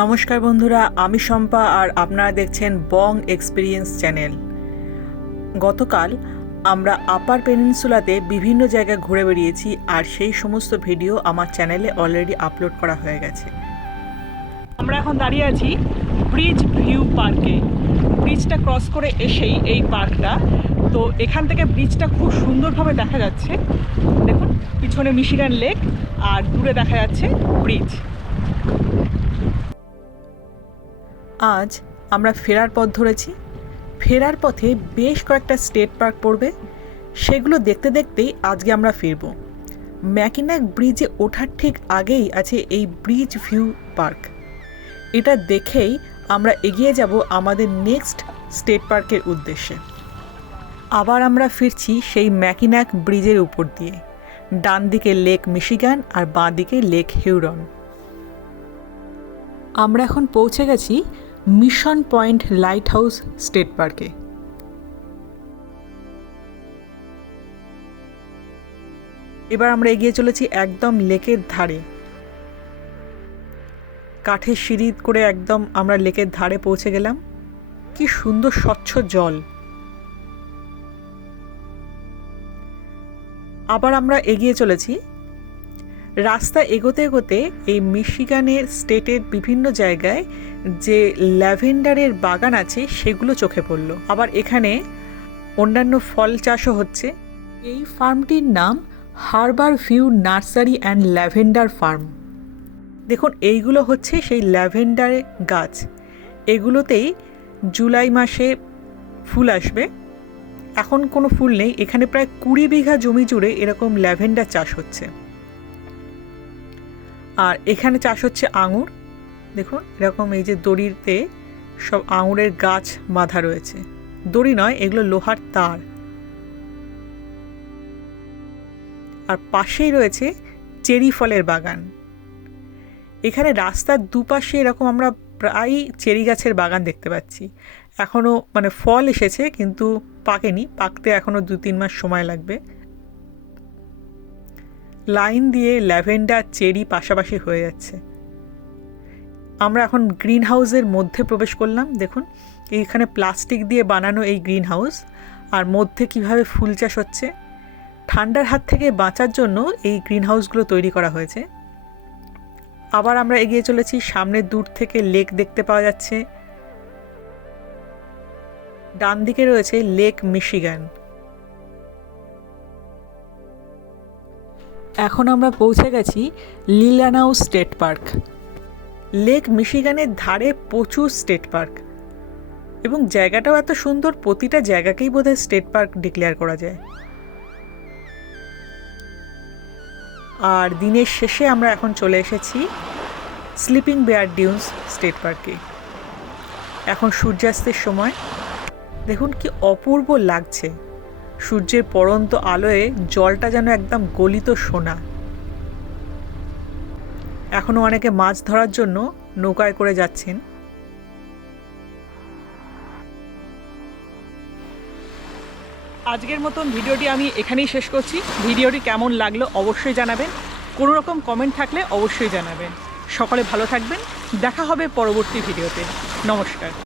নমস্কার বন্ধুরা, আমি শম্পা আর আপনারা দেখছেন বং এক্সপিরিয়েন্স চ্যানেল। গতকাল আমরা আপার পেনিনসুলাতে বিভিন্ন জায়গায় ঘুরে বেরিয়েছি আর সেই সমস্ত ভিডিও আমার চ্যানেলে অলরেডি আপলোড করা হয়ে গেছে। আমরা এখন দাঁড়িয়ে আছি ব্রিজ ভিউ পার্কে। ব্রিজটা ক্রস করে এসেই এই পার্কটা, তো এখান থেকে ব্রিজটা খুব সুন্দরভাবে দেখা যাচ্ছে। দেখুন পিছনে মিশিগান লেক আর দূরে দেখা যাচ্ছে ব্রিজ। আজ আমরা ফেরার পথ ধরেছি। ফেরার পথে বেশ কয়েকটা স্টেট পার্ক পড়বে, সেগুলো দেখতে দেখতেই আজকে আমরা ফিরব। ম্যাকিনাক ব্রিজে ওঠার ঠিক আগেই আছে এই ব্রিজ ভিউ পার্ক। এটা দেখেই আমরা এগিয়ে যাব আমাদের নেক্সট স্টেট পার্কের উদ্দেশ্যে। আবার আমরা ফিরছি সেই ম্যাকিনাক ব্রিজের উপর দিয়ে। ডান দিকে লেক মিশিগান আর বাঁ দিকে লেক হিউরন। আমরা এখন পৌঁছে গেছি mission point light house state পার্কে। এবার আমরা এগিয়ে চলেছি একদম লেকের ধারে। কাঠের সিঁড়ি করে একদম আমরা লেকের ধারে পৌঁছে গেলাম। কি সুন্দর স্বচ্ছ জল। আবার আমরা এগিয়ে চলেছি। রাস্তা এগোতে এগোতে এই মিশিগানের স্টেটের বিভিন্ন জায়গায় যে ল্যাভেন্ডারের বাগান আছে সেগুলো চোখে পড়ল। আবার এখানে অন্যান্য ফল চাষও হচ্ছে। এই ফার্মটির নাম Harbour view nursery and lavender farm. দেখুন এইগুলো হচ্ছে সেই ল্যাভেন্ডারের গাছ। এগুলোতেই জুলাই মাসে ফুল আসবে। এখন কোনো ফুল নেই। এখানে প্রায় 20 বিঘা জমি জুড়ে এরকম ল্যাভেন্ডার চাষ হচ্ছে। আর এখানে চাষ হচ্ছে আঙুর। দেখুন এরকম এই যে দড়িতে সব আঙুরের গাছ বাঁধা রয়েছে। দড়ি নয়, এগুলো লোহার তার। আর পাশেই রয়েছে চেরি ফলের বাগান। এখানে রাস্তার দুপাশে এরকম আমরা প্রায় চেরি গাছের বাগান দেখতে পাচ্ছি। এখনও ফল এসেছে কিন্তু পাকেনি, পাকতে এখনও 2-3 মাস সময় লাগবে। লাইন দিয়ে ল্যাভেন্ডার চেরি পাশাপাশি হয়ে যাচ্ছে। আমরা এখন গ্রিন হাউসের মধ্যে প্রবেশ করলাম। দেখুন এইখানে প্লাস্টিক দিয়ে বানানো এই গ্রিন হাউস, আর মধ্যে কিভাবে ফুল চাষ হচ্ছে। ঠান্ডার হাত থেকে বাঁচার জন্য এই গ্রিন হাউসগুলো তৈরি করা হয়েছে। আবার আমরা এগিয়ে চলেছি। সামনে দূর থেকে লেক দেখতে পাওয়া যাচ্ছে। ডান দিকে রয়েছে লেক মিশিগান। এখন আমরা পৌঁছে গেছি লিলানাউ স্টেট পার্ক। লেক মিশিগানের ধারে প্রচুর স্টেট পার্ক, এবং জায়গাটাও এত সুন্দর, প্রতিটা জায়গাকেই বোধহয় স্টেট পার্ক ডিক্লেয়ার করা যায়। আর দিনের শেষে আমরা এখন চলে এসেছি স্লিপিং বেয়ার ডিউন্স স্টেট পার্কে। এখন সূর্যাস্তের সময়। দেখুন কি অপূর্ব লাগছে। সূর্যের পড়ন্ত আলোয় জলটা যেন একদম গলিত সোনা। এখনো অনেকে মাছ ধরার জন্য নৌকায় করে যাচ্ছেন। আজকের মতন ভিডিওটি আমি এখানেই শেষ করছি। ভিডিওটি কেমন লাগলো অবশ্যই জানাবেন। কোনো রকম কমেন্ট থাকলে অবশ্যই জানাবেন। সকলে ভালো থাকবেন। দেখা হবে পরবর্তী ভিডিওতে। নমস্কার।